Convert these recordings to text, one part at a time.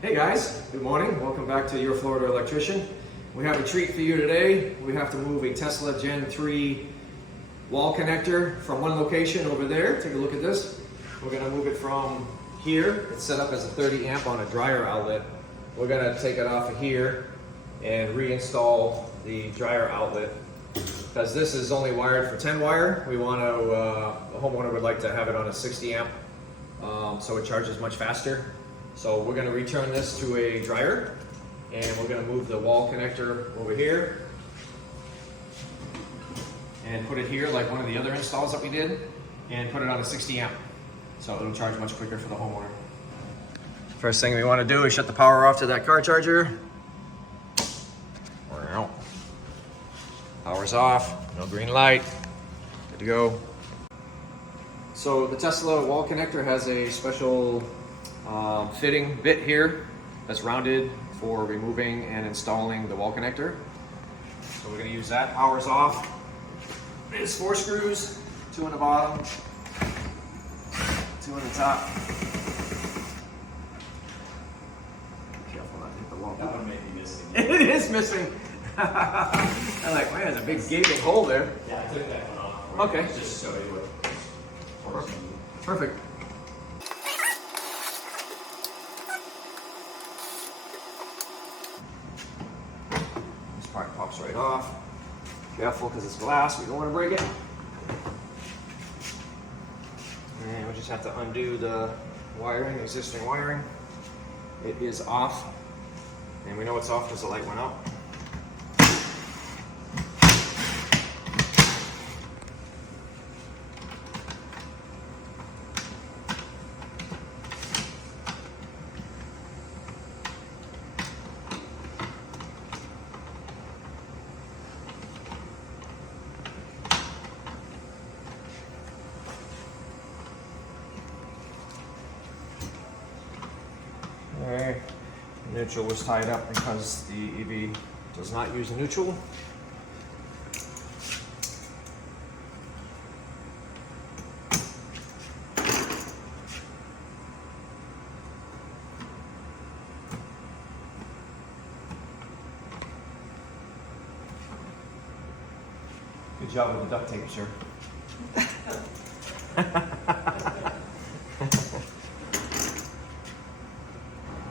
Hey guys, good morning. Welcome back to Your Florida Electrician. We have a treat for you today. We have to move a Tesla Gen 3 wall connector from one location over there. Take a look at this. We're going to move it from here. It's set up as a 30 amp on a dryer outlet. We're going to take it off of here and reinstall the dryer outlet. Because this is only wired for 10 wire, we want to, the homeowner would like to have it on a 60 amp so it charges much faster. So we're going to return this to a dryer, and we're going to move the wall connector over here and put it here like one of the other installs that we did, and put it on a 60 amp so it'll charge much quicker for the homeowner. First thing we want to do is shut the power off to that car charger. Power's off, no green light, good to go. So the Tesla wall connector has a special fitting bit here that's rounded for removing and installing the wall connector. So we're going to use that. Power's off. It's 4 screws, 2 on the bottom, 2 on the top. Careful not to hit the wall. That one may be missing. It is missing. I'm like, man, there's a big gaping hole there. Yeah, I took that one off. Okay. Just show you what. Perfect. This part pops right off. Careful because it's glass, we don't want to break it. And we just have to undo the wiring, existing wiring. It is off. And we know it's off because the light went up. Okay. Neutral was tied up because the EV does not use a neutral. Good job with the duct tape, sir.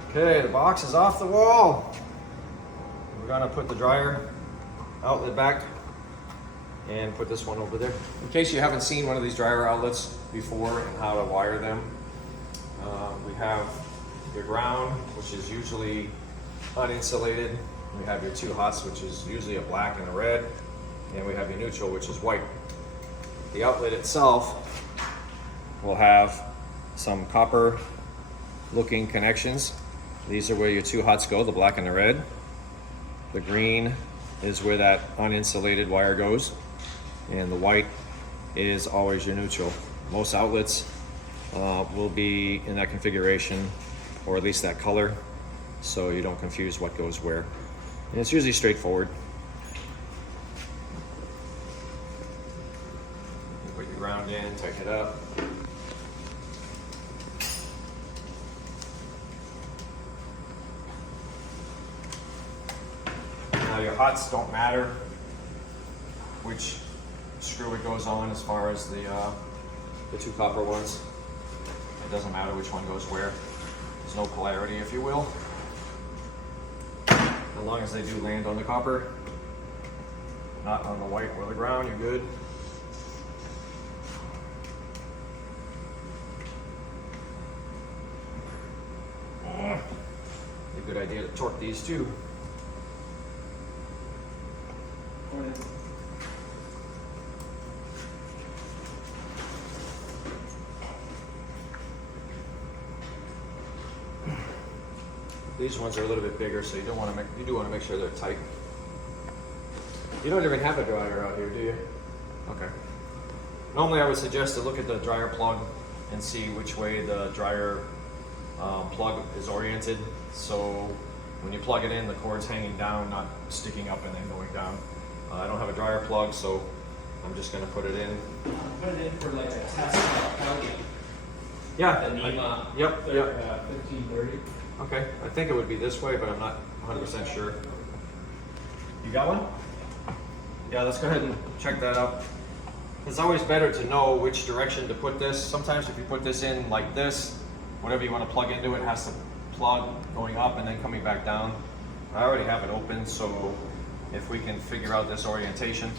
Okay, the box is off the wall. We're gonna put the dryer outlet back and put this one over there. In case you haven't seen one of these dryer outlets before and how to wire them, we have your ground, which is usually uninsulated. We have your 2 hots, which is usually a black and a red, and we have your neutral, which is white. The outlet itself will have some copper looking connections. These are where your 2 hots go, the black and the red. The green is where that uninsulated wire goes, and the white is always your neutral. Most outlets will be in that configuration, or at least that color, so you don't confuse what goes where. And it's usually straightforward. You put your ground in, tighten it up. Now your hots don't matter which screw it goes on as far as the 2 copper ones. It doesn't matter which one goes where. There's no polarity, if you will. As long as they do land on the copper, not on the white or the ground, you're good. A good idea to torque these too. These ones are a little bit bigger, so you do want to make sure they're tight. You don't even have a dryer out here, do you? Okay. Normally, I would suggest to look at the dryer plug and see which way the dryer plug is oriented. So when you plug it in, the cord's hanging down, not sticking up and then going down. I don't have a dryer plug, so I'm just going to put it in. Put it in for like a test plug-in. Yeah. The NEMA. Yep, yep. 1530. Okay, I think it would be this way, but I'm not 100% sure. You got one? Yeah, let's go ahead and check that out. It's always better to know which direction to put this. Sometimes if you put this in like this, whatever you want to plug into it has to plug going up and then coming back down. I already have it open, so if we can figure out this orientation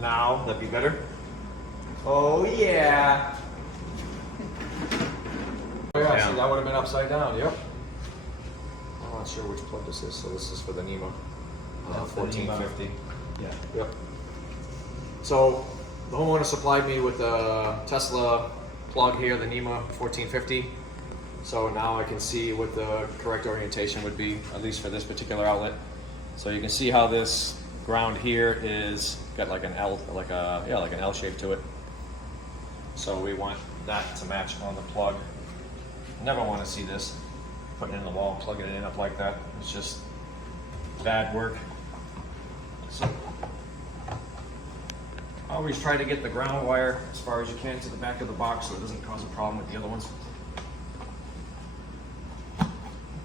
now, that'd be better. Oh yeah! Oh yeah, see, that would have been upside down, yep. I'm not sure which plug this is, so this is for the NEMA. That's the NEMA. 1450. Yeah. Yep. So the homeowner supplied me with a Tesla plug here, the NEMA 1450. So now I can see what the correct orientation would be, at least for this particular outlet. So you can see how this ground here is got like an L, like an L shape to it. So we want that to match on the plug. Never want to see this putting it in the wall, plugging it in up like that. It's just bad work. So always try to get the ground wire as far as you can to the back of the box so it doesn't cause a problem with the other ones.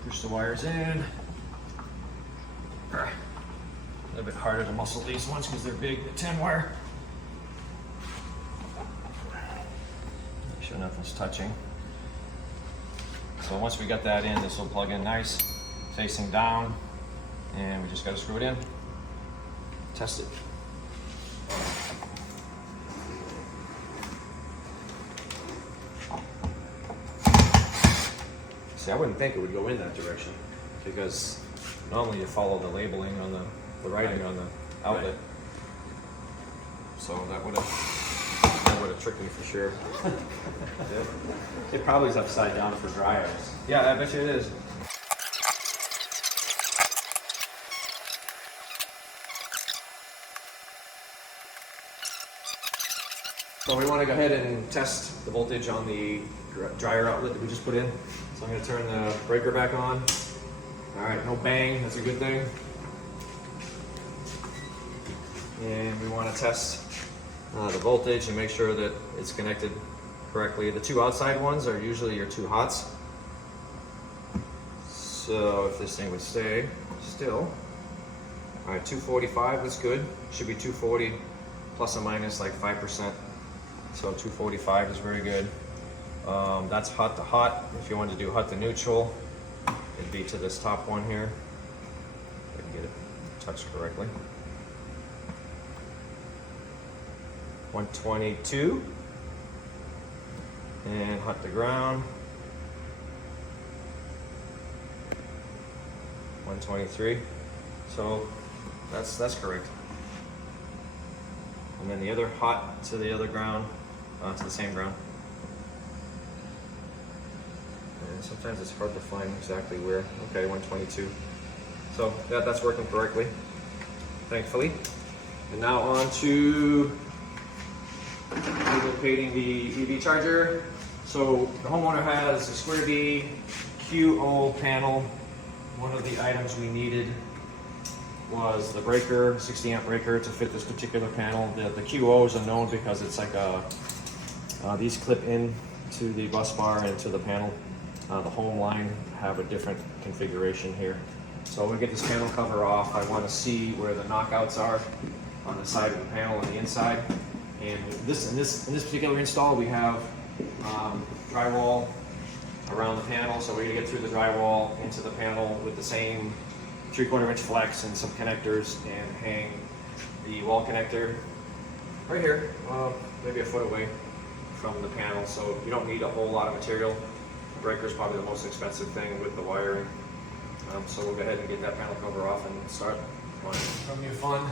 Push the wires in. A little bit harder to muscle these ones because they're big, the 10 wire. Make sure nothing's touching. So once we got that in, this will plug in nice, facing down, and we just got to screw it in. Test it. See, I wouldn't think it would go in that direction because normally you follow the labeling on the writing on the outlet. Right. So that would have tricked me for sure. It probably is upside down for dryers. Yeah, I bet you it is. So we want to go ahead and test the voltage on the dryer outlet that we just put in. So I'm going to turn the breaker back on. All right, no bang, that's a good thing. And we want to test the voltage and make sure that it's connected correctly. The two outside ones are usually your two hots. So if this thing would stay still. All right, 245, that's good. Should be 240 plus or minus like 5%. So 245 is very good. That's hot to hot. If you want to do hot to neutral, it'd be to this top one here. If I can get it touched correctly. 122. And hot to ground. 123. So that's correct. And then the other hot to the other ground, to the same ground. And sometimes it's hard to find exactly where. Okay, 122. So that's working correctly, thankfully. And now on to locating the EV charger. So the homeowner has a square B QO panel. One of the items we needed was the breaker, 60 amp breaker to fit this particular panel. The QOs are known because it's like these clip in to the bus bar and to the panel. The home line have a different configuration here. So when we get this panel cover off, I want to see where the knockouts are on the side of the panel and the inside. And in this particular install, we have drywall around the panel, so we're gonna get through the drywall into the panel with the same 3/4 inch flex and some connectors, and hang the wall connector right here, maybe a foot away from the panel. So you don't need a whole lot of material. The breaker is probably the most expensive thing with the wiring. So we'll go ahead and get that panel cover off and start on from you fun.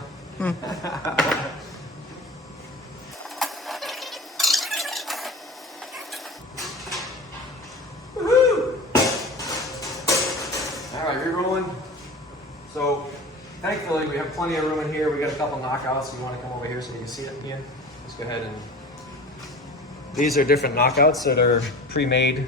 Rolling. So thankfully we have plenty of room in here. We got a couple knockouts. You want to come over here so you can see it again? Let's go ahead and. These are different knockouts that are pre-made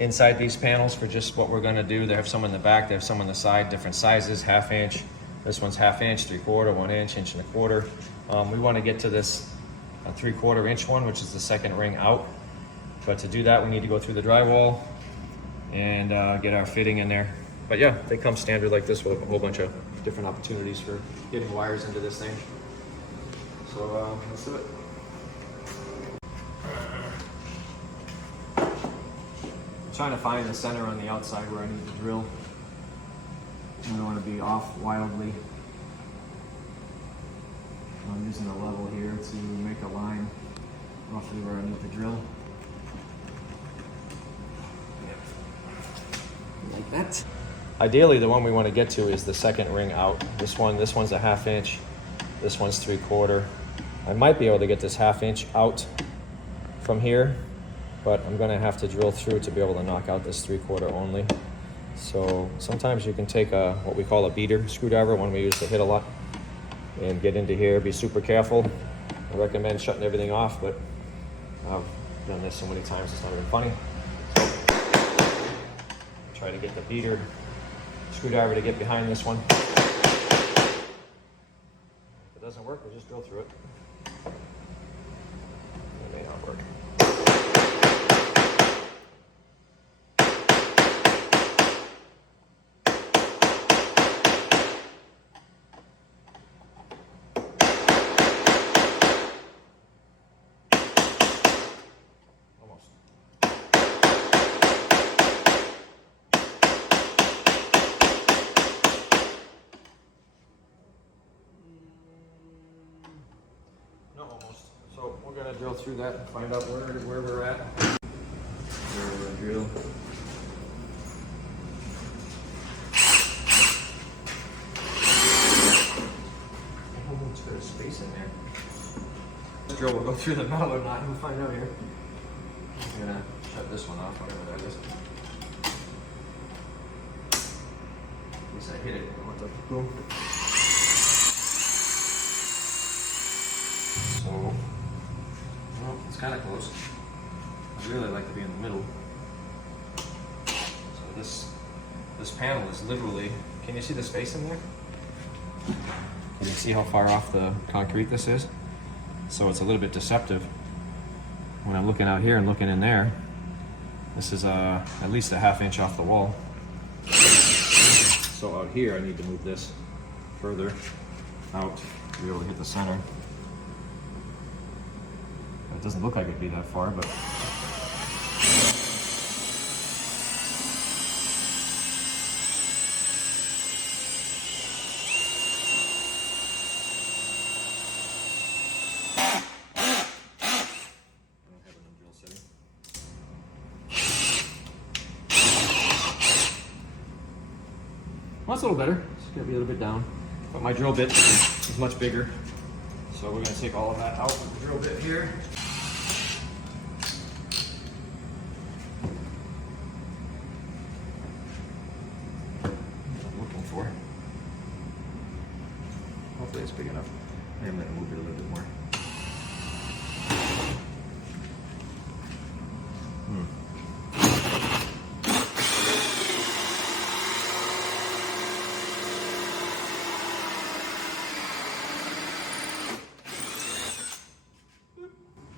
inside these panels for just what we're going to do. They have some in the back, they have some on the side, different sizes, 1/2 inch. This one's 1/2 inch, 3/4, 1 inch, 1.25 inch. We want to get to this 3/4 inch one, which is the second ring out, But to do that, we need to go through the drywall and get our fitting in there. But yeah, they come standard like this with a whole bunch of different opportunities for getting wires into this thing. So let's do it. I'm trying to find the center on the outside where I need to drill. I don't want to be off wildly. I'm using a level here to make a line roughly where I need to drill. Like that. Ideally, the one we want to get to is the second ring out. This one's a 1/2 inch. This one's 3/4. I might be able to get this 1/2 inch out from here, but I'm going to have to drill through to be able to knock out this 3/4 only. So sometimes you can take what we call a beater screwdriver, one we use to hit a lot, and get into here. Be super careful. I recommend shutting everything off, but I've done this so many times it's not even funny. Try to get the beater screwdriver to get behind this one. If it doesn't work, we'll just drill through it. It may not work. Almost. So we're gonna drill through that and find out where we're at. Where we're gonna drill. Oh, it's got a space in there. This drill will go through the metal or not. We'll find out here. I'm gonna shut this one off, whatever that is. At least I hit it. I want the boom. So, well, it's kind of close. I really like to be in the middle. So this panel is literally, can you see the space in there? Can you see how far off the concrete this is? So it's a little bit deceptive. When I'm looking out here and looking in there, this is at least a 1/2 inch off the wall. So out here, I need to move this further out to be able to hit the center. It doesn't look like it'd be that far, but well, that's a little better. It's gonna be a little bit down, but my drill bit is much bigger. So we're gonna take all of that out with the drill bit here. Hopefully it's big enough. I'm going to move it a little bit more.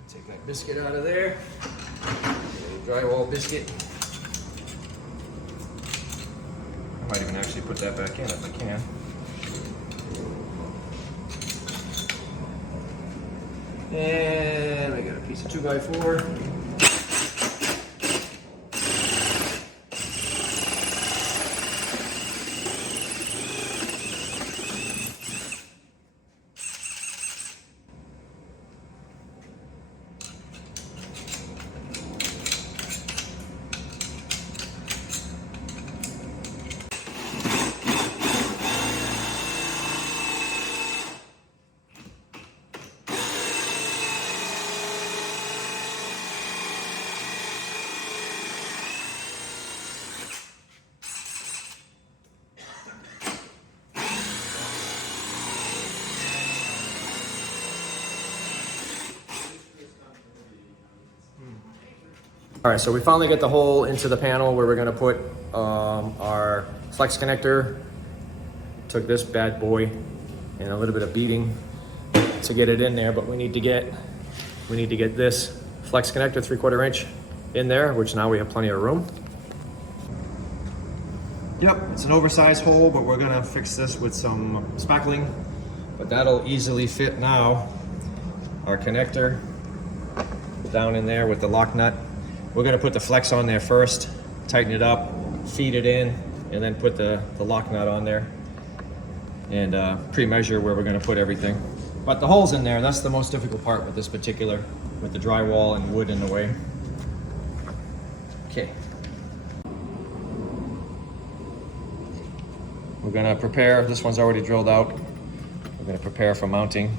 Take that biscuit out of there. Drywall biscuit. I might even actually put that back in if I can. And I got a piece of 2x4. All right, so we finally get the hole into the panel where we're gonna put our flex connector. Took this bad boy and a little bit of beating to get it in there, but we need to get this flex connector 3/4 inch in there, which now we have plenty of room. Yep, it's an oversized hole, but we're gonna fix this with some spackling. But that'll easily fit now. Our connector down in there with the lock nut. We're gonna put the flex on there first, tighten it up, feed it in, and then put the lock nut on there and pre-measure where we're gonna put everything. But the hole's in there, that's the most difficult part with this particular, with the drywall and wood in the way. Okay. We're gonna prepare, this one's already drilled out. We're gonna prepare for mounting.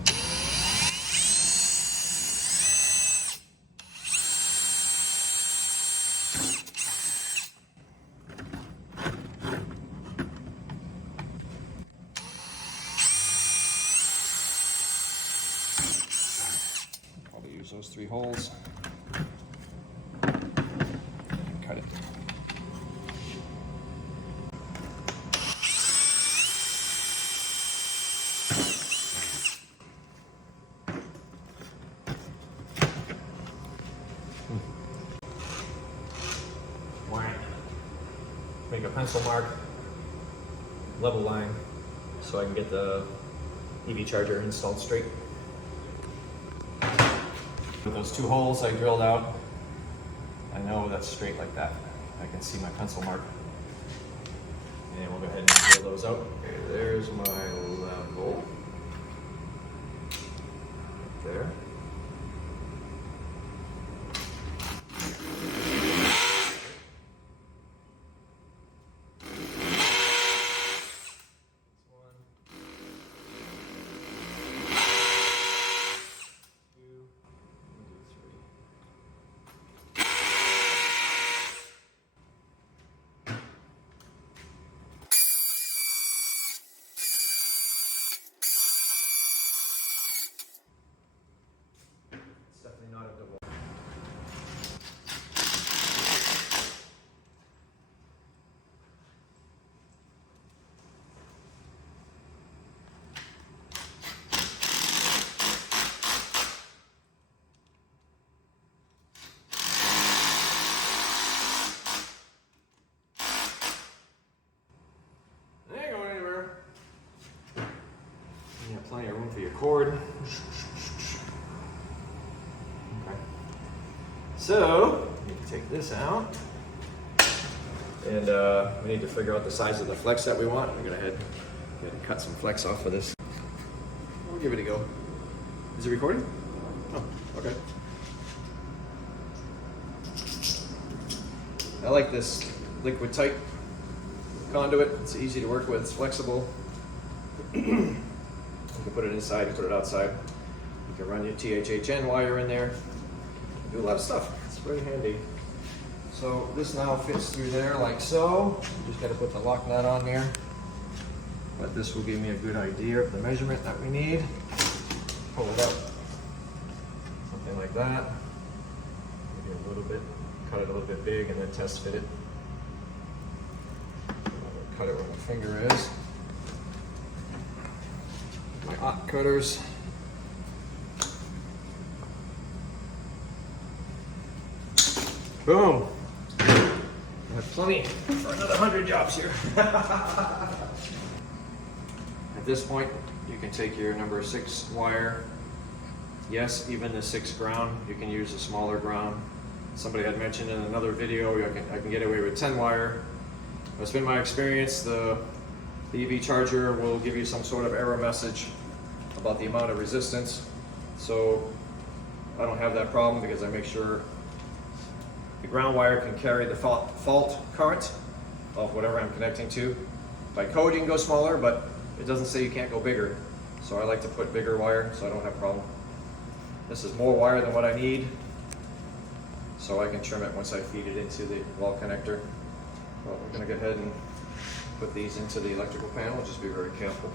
Probably use those 3 holes. Cut it. Make a pencil mark, level line, so I can get the EV charger installed straight. With those 2 holes I drilled out, I know that's straight like that. I can see my pencil mark. And we'll go ahead and drill those out. Okay, there's my level. Right there. Definitely not a double. They ain't going anywhere. You have plenty of room for your cord. So, we need to take this out, and we need to figure out the size of the flex that we want. We're gonna head and cut some flex off of this. We'll give it a go. Is it recording? Oh, okay. I like this liquid tight conduit. It's easy to work with, it's flexible. You can put it inside, you put it outside. You can run your THHN wire in there. Do a lot of stuff. It's very handy. So this now fits through there like so. You just got to put the lock nut on there. But this will give me a good idea of the measurement that we need. Pull it up. Something like that. Maybe a little bit. Cut it a little bit big and then test fit it. Cut it where my finger is. My aught cutters. Boom. I have plenty for another 100 jobs here. At this point, you can take your number 6 wire. Yes, even the 6 ground, you can use a smaller ground. Somebody had mentioned in another video, I can get away with 10 wire. It's been my experience, the EV charger will give you some sort of error message about the amount of resistance. So I don't have that problem because I make sure the ground wire can carry the fault current of whatever I'm connecting to. By code you can go smaller, but it doesn't say you can't go bigger. So I like to put bigger wire so I don't have a problem. This is more wire than what I need, so I can trim it once I feed it into the wall connector. Well, we're going to go ahead and put these into the electrical panel. Just be very careful.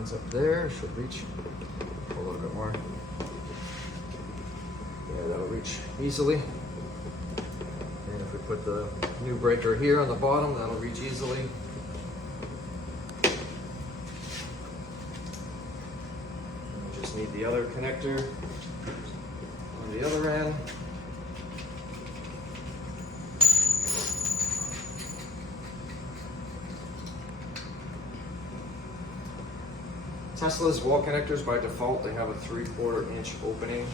grounds up there. Should reach a little bit more. Yeah, that'll reach easily. And if we put the new breaker here on the bottom, that'll reach easily. We just need the other connector on the other end. Tesla's wall connectors by default, they have a 3/4 inch opening.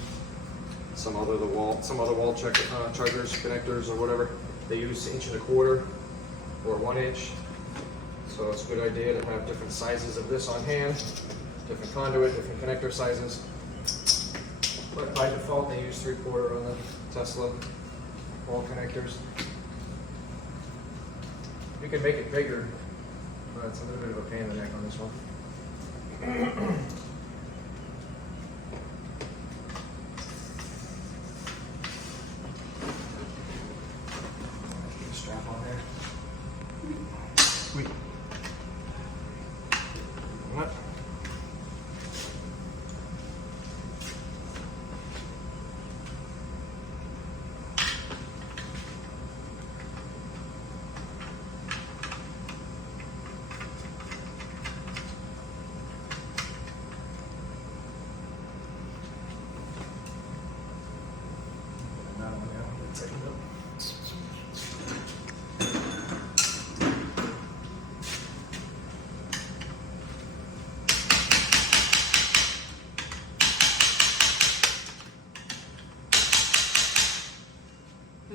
Some other wall chargers, connectors, or whatever, they use 1.25 inch or 1 inch. So it's a good idea to have different sizes of this on hand, different conduit, different connector sizes. But by default, they use 3/4 on the Tesla wall connectors. You can make it bigger, but it's a little bit of a pain in the neck on this one. Strap on there. Sweet. What?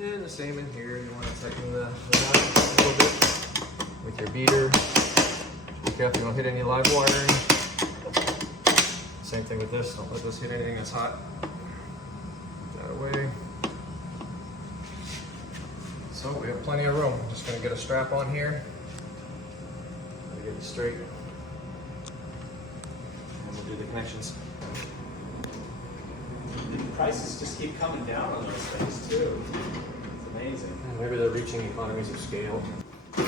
And the same in here. You want to tighten the nut a little bit with your beater. Be careful you don't hit any live wiring. Same thing with this. Don't let this hit anything that's hot. Get that away. So we have plenty of room. I'm just going to get a strap on here. Get it straight. And we'll do the connections. The prices just keep coming down on those things too. It's amazing. Maybe they're reaching economies of scale. You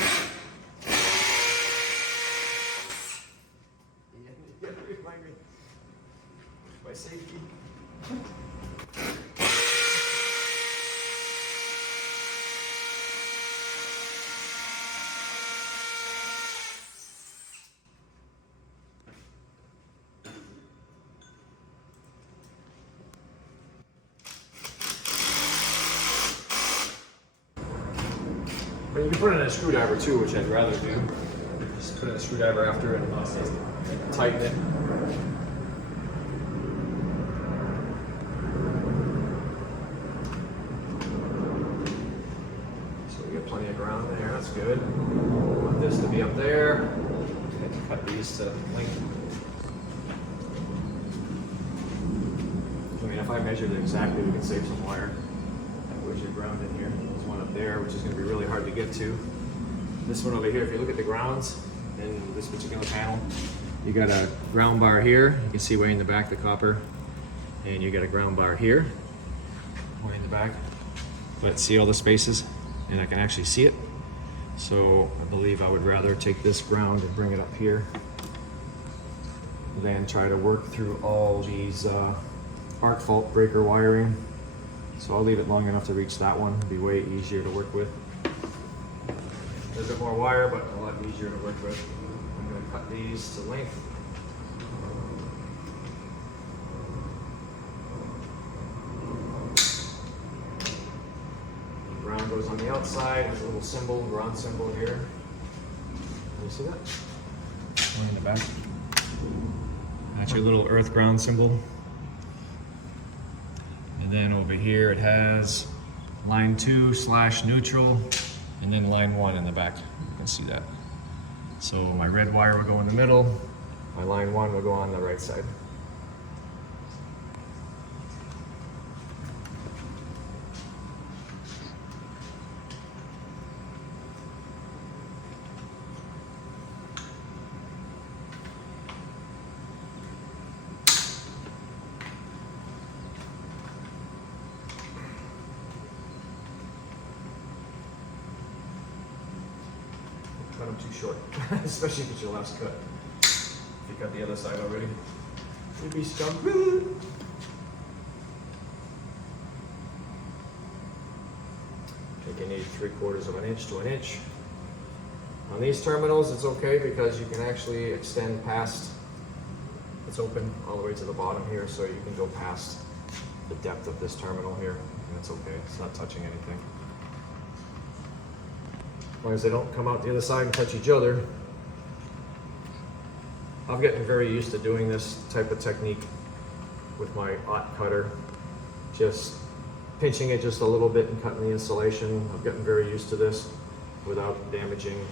gotta remind me. My safety. But you can put in a screwdriver too, which I'd rather do. Just put in a screwdriver after and tighten it. So we get plenty of ground there, that's good. We want this to be up there. And cut these to length. I mean, if I measured it exactly, we could save some wire. Where's your ground in here? There's one up there, which is going to be really hard to get to. This one over here, if you look at the grounds in this particular panel, you got a ground bar here. You can see way in the back the copper. And you got a ground bar here, way in the back. But see all the spaces? And I can actually see it. So I believe I would rather take this ground and bring it up here than try to work through all these arc fault breaker wiring. So I'll leave it long enough to reach that one. It'll be way easier to work with. A little bit more wire, but a lot easier to work with. I'm going to cut these to length. The ground goes on the outside. Has a little symbol, ground symbol here. Can you see that? Way in the back. That's your little earth ground symbol. And then over here it has line 2/neutral and then line 1 in the back. You can see that. So my red wire will go in the middle, my line 1 will go on the right side. Cut them too short, especially if it's your last cut. If you got the other side already. Maybe scum. I think you need 3/4 of an inch to an inch. On these terminals, it's okay because you can actually extend past. It's open all the way to the bottom here, so you can go past the depth of this terminal here, and it's okay. It's not touching anything. As long as they don't come out the other side and touch each other. I've gotten very used to doing this type of technique with my aught cutter. Just pinching it just a little bit and cutting the insulation. I've gotten very used to this without damaging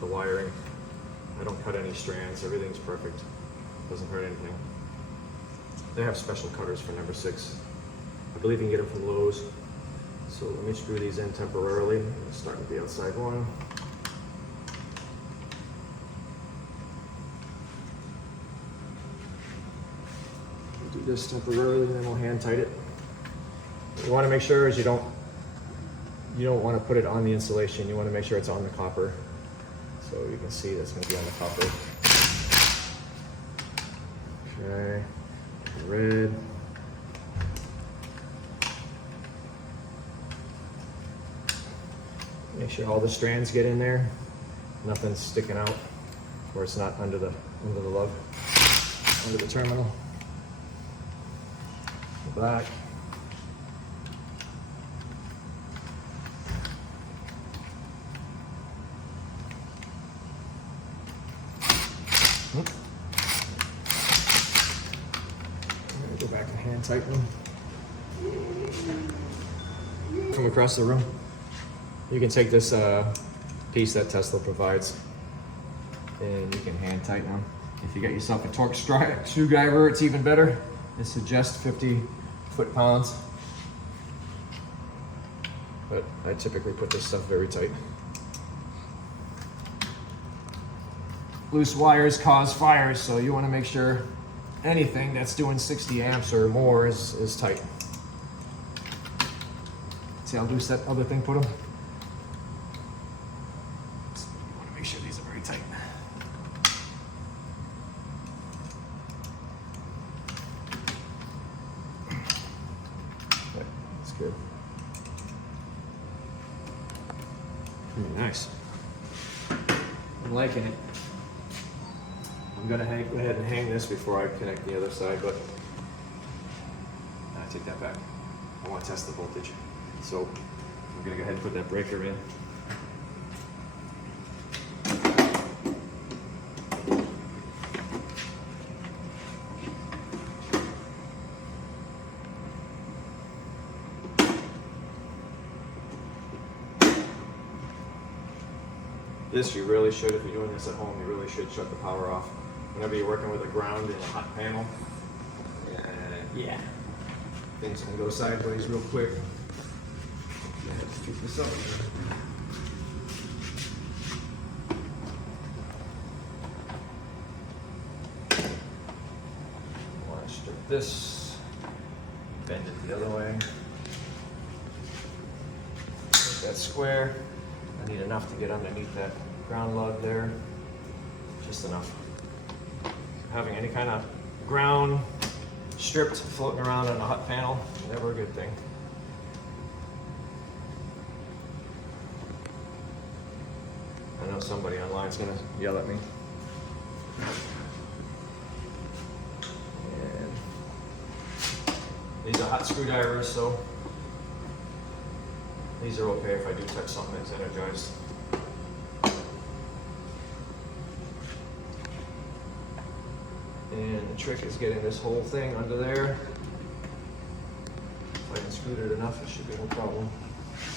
the wiring. I don't cut any strands, everything's perfect. Doesn't hurt anything. They have special cutters for number 6. I believe you can get them from Lowe's. So let me screw these in temporarily. Let's start with the outside one. We'll do this temporarily and then we'll hand tight it. What you want to make sure is you don't want to put it on the insulation. You want to make sure it's on the copper. So you can see that's going to be on the copper. Okay, red. Make sure all the strands get in there. Nothing's sticking out, or it's not under the lug, under the terminal. Black. Go back and hand tighten them. From across the room. You can take this piece that Tesla provides and you can hand tighten them. If you get yourself a torque screwdriver, it's even better. It suggests 50 foot-pounds. But I typically put this stuff very tight. Loose wires cause fires, so you want to make sure anything that's doing 60 amps or more is tight. See how loose that other thing put them? You want to make sure these are very tight. Okay, that's good. Nice. I'm liking it. I'm gonna go ahead and hang this before I connect the other side, but I take that back. I want to test the voltage. So I'm gonna go ahead and put that breaker in. This you really should, if you're doing this at home, you really should shut the power off. Whenever you're working with a ground in a hot panel, yeah, things can go sideways real quick. Let's keep this up. I want to strip this, bend it the other way. Make that square. I need enough to get underneath that ground lug there. Just enough. Having any kind of ground stripped floating around on a hot panel, never a good thing. I know somebody online is gonna yell at me. And these are hot screwdrivers, so these are okay if I do touch something that's energized. And the trick is getting this whole thing under there. If I can screw it enough, it should be no problem.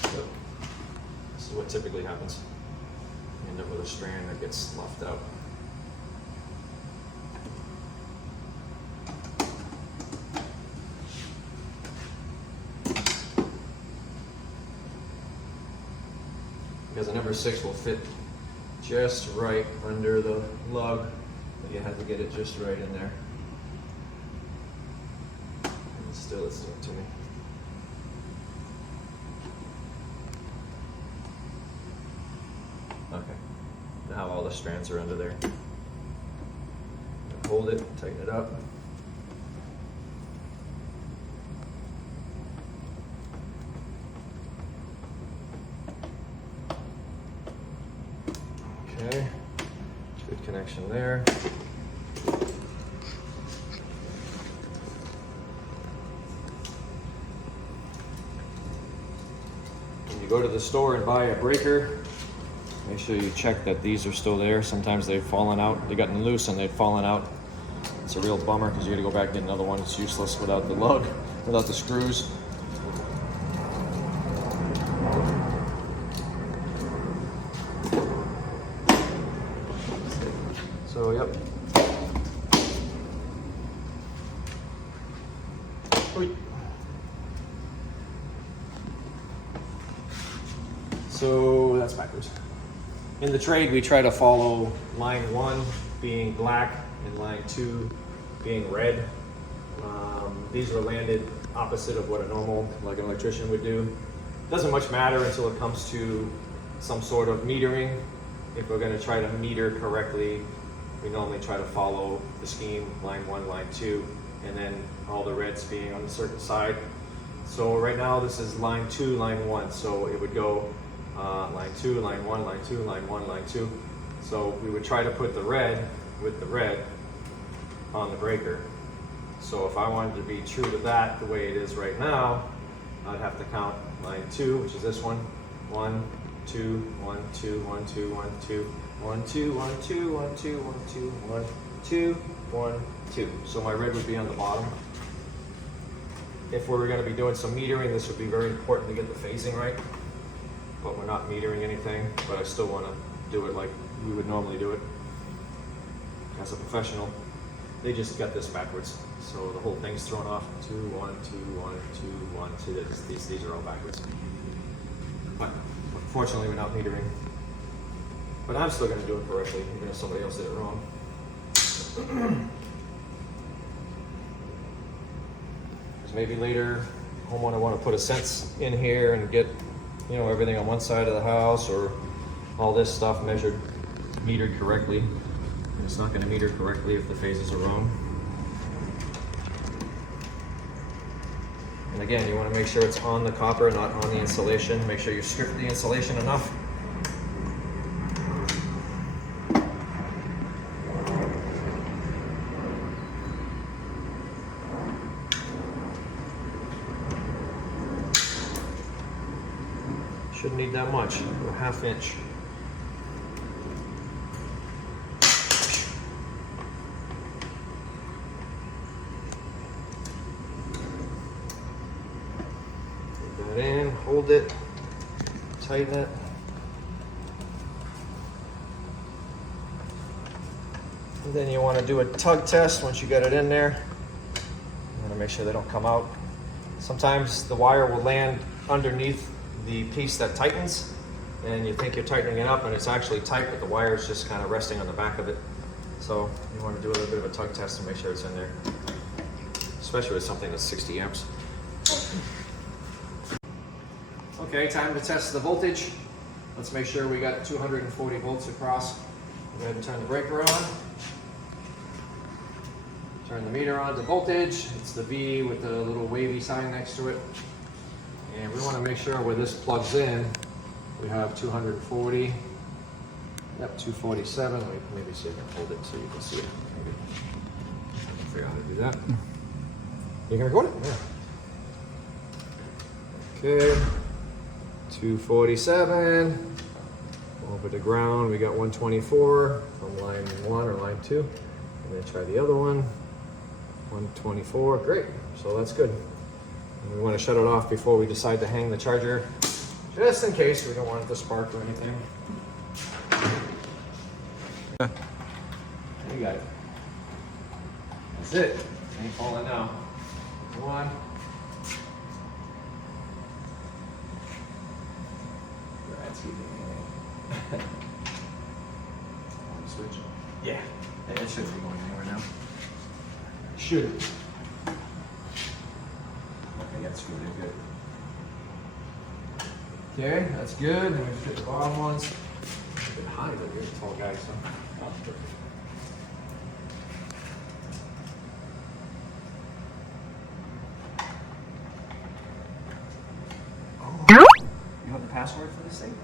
So this is what typically happens. You end up with a strand that gets left out. Because the number 6 will fit just right under the lug. You have to get it just right in there. And still, it's doing it to me. Okay. Now all the strands are under there. hold it, tighten it up. Okay, good connection there. When you go to the store and buy a breaker, make sure you check that these are still there. Sometimes they've fallen out, they've gotten loose and they've fallen out. It's a real bummer because you gotta go back and get another one. It's useless without the lug, without the screws. So, yep. So that's backwards. In the trade, we try to follow line 1 being black and line 2 being red. These are landed opposite of what a normal, like an electrician would do. Doesn't much matter until it comes to some sort of metering. If we're going to try to meter correctly, we normally try to follow the scheme, line 1, line 2, and then all the reds being on a certain side. So right now this is line 2, line 1, so it would go line 2, line 1, line 2, line 1, line 2. So we would try to put the red with the red on the breaker. So if I wanted to be true to that the way it is right now, I'd have to count line 2, which is this one. 1, 2, 1, 2, 1, 2, 1, 2, 1, 2, 1, 2, 1, 2, 1, 2, 1, 2, 1, 2. So my red would be on the bottom. If we were going to be doing some metering, this would be very important to get the phasing right. But we're not metering anything, but I still want to do it like we would normally do it as a professional. They just got this backwards, so the whole thing's thrown off. 2, 1, 2, 1, 2, 1, 2. These are all backwards. But unfortunately, we're not metering. But I'm still going to do it correctly, even if somebody else did it wrong. Because maybe later, homeowner want to put a sense in here and get, you know, everything on one side of the house, or all this stuff metered correctly. And it's not going to meter correctly if the phases are wrong. And again, you want to make sure it's on the copper, not on the insulation. Make sure you strip the insulation enough. Shouldn't need that much, a ½ inch. Put that in, hold it, tighten it. And then you want to do a tug test once you get it in there. You want to make sure they don't come out. Sometimes the wire will land underneath the piece that tightens, and you think you're tightening it up and it's actually tight, but the wire is just kind of resting on the back of it. So you want to do a little bit of a tug test to make sure it's in there, especially with something that's 60 amps. Okay, time to test the voltage. Let's make sure we got 240 volts across. Go ahead and turn the breaker on. Turn the meter on to voltage. It's the V with the little wavy sign next to it. And we want to make sure where this plugs in, we have 240. Yep, 247. Maybe see if I can hold it so you can see it. Maybe. I can figure out how to do that. You can record it? Yeah. Okay. 247. Over to ground, we got 124 from line 1 or line 2. And then try the other one. 124. Great. So that's good. And we want to shut it off before we decide to hang the charger, just in case we don't want it to spark or anything. You got it. That's it. Ain't falling now. Come on. That's good. Switch. Yeah. It shouldn't be going anywhere now. Should. That's really good. Okay, that's good. And we fit the bottom ones. A bit high, but you're a tall guy, so. password for this thing?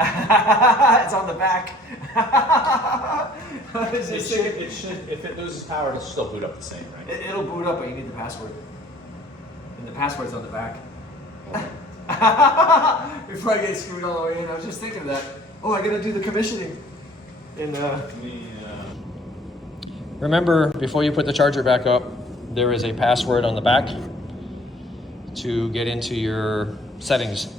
It's on the back. It should, if it loses power, it'll still boot up the same, right? It'll boot up, but you need the password. And the password's on the back. Before I get screwed all the way in, I was just thinking of that. Oh, I gotta do the commissioning. Remember, before you put the charger back up, there is a password on the back to get into your settings.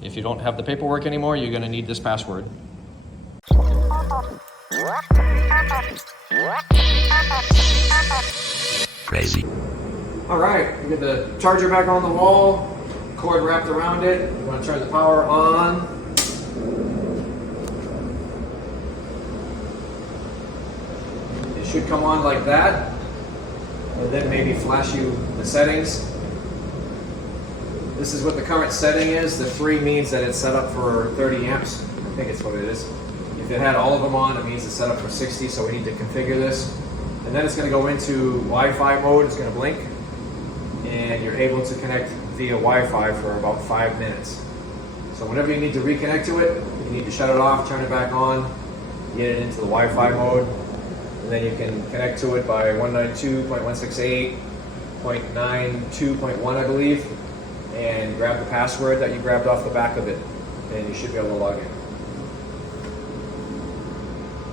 If you don't have the paperwork anymore, you're gonna need this password. Crazy. All right, we get the charger back on the wall, cord wrapped around it. You wanna turn the power on. It should come on like that, and then maybe flash you the settings. This is what the current setting is. The 3 means that it's set up for 30 amps. I think it's what it is. If it had all of them on, it means it's set up for 60, so we need to configure this. And then it's going to go into Wi-Fi mode. It's going to blink. And you're able to connect via Wi-Fi for about 5 minutes. So whenever you need to reconnect to it, you need to shut it off, turn it back on, get it into the Wi-Fi mode. And then you can connect to it by 192.168.92.1, I believe. And grab the password that you grabbed off the back of it, and you should be able to log in.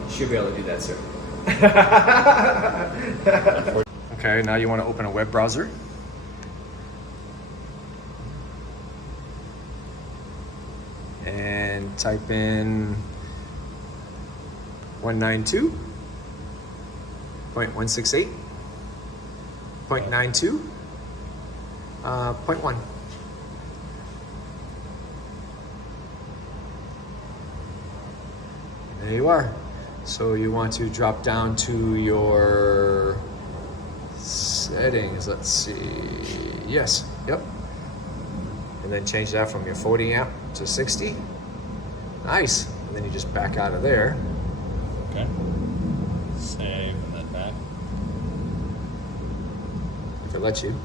You should be able to do that, sir. Okay, now you want to open a web browser. And type in 192.168.92.1. There you are. So you want to drop down to your settings. Let's see. Yes. Yep. And then change that from your 40 amp to 60. Nice. And then you just back out of there. Okay. Save and then back. If it lets you.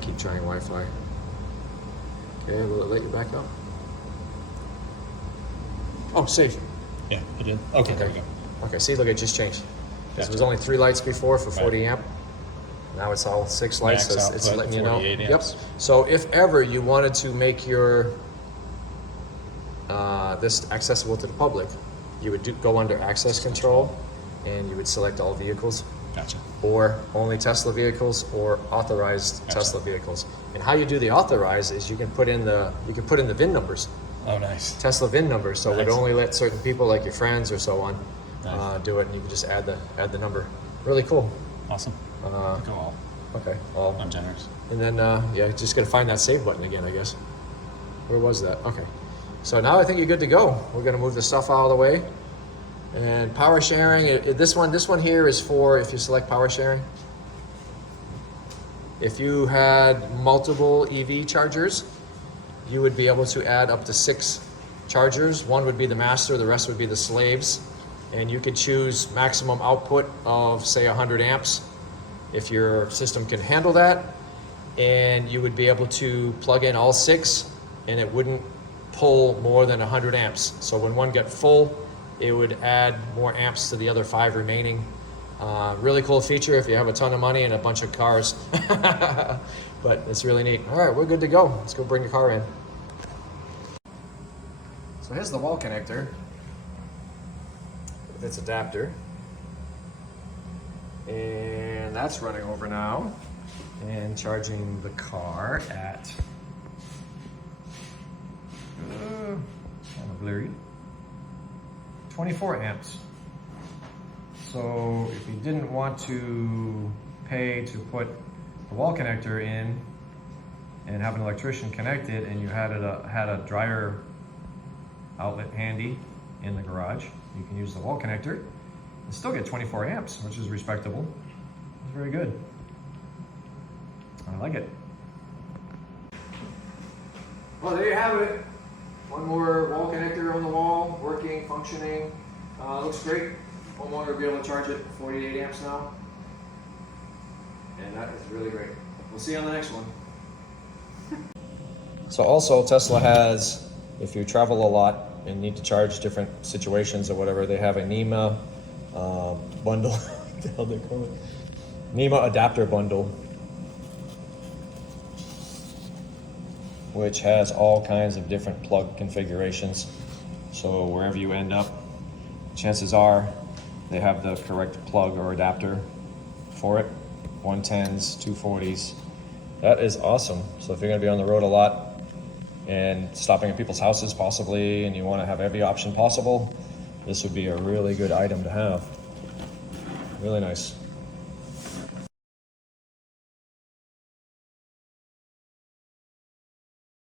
Keep trying Wi-Fi. Okay, will it let you back up? Oh, save. Yeah, it did. Okay, there we go. Okay, see, look, it just changed. Gotcha. There was only 3 lights before for 40 amp. Now it's all 6 lights, Max so it's output, letting you know. 48 amps. Yep. So if ever you wanted to make your this accessible to the public, you would go under access control, and you would select all vehicles. Gotcha. Or only Tesla vehicles, or authorized Tesla vehicles. And how you do the authorized is you can put in the VIN numbers. Oh, nice. Tesla VIN numbers, so it would Nice. only let certain people, like your friends or so on, Nice. do it, and you can just add the number. Really cool. Awesome. Go all. Okay. All. I'm generous. And then yeah, just gotta find that save button again, I guess. Where was that? Okay. So now I think you're good to go. We're gonna move the stuff out of the way. And power sharing, this one here is for if you select power sharing. If you had multiple EV chargers, you would be able to add up to 6 chargers. One would be the master, the rest would be the slaves. And you could choose maximum output of, say, 100 amps if your system can handle that. And you would be able to plug in all 6, and it wouldn't pull more than 100 amps. So when one got full, it would add more amps to the other 5 remaining. Really cool feature if you have a ton of money and a bunch of cars. But it's really neat. All right, we're good to go. Let's go bring the car in. So here's the wall connector with its adapter. And that's running over now and charging the car at kind of blurry, 24 amps. So if you didn't want to pay to put the wall connector in and have an electrician connect it, and you had a dryer outlet handy in the garage, you can use the wall connector and still get 24 amps, which is respectable. It's very good. I like it. Well, there you have it. One more wall connector on the wall, working, functioning. Looks great. Homeowner will be able to charge it 48 amps now. And that is really great. We'll see you on the next one. So also Tesla has, if you travel a lot and need to charge different situations or whatever, they have a NEMA bundle. What the hell they call it? NEMA Adapter Bundle, which has all kinds of different plug configurations. So wherever you end up, chances are they have the correct plug or adapter for it. 110s, 240s. That is awesome. So if you're gonna be on the road a lot and stopping at people's houses possibly, and you wanna have every option possible, this would be a really good item to have. Really nice.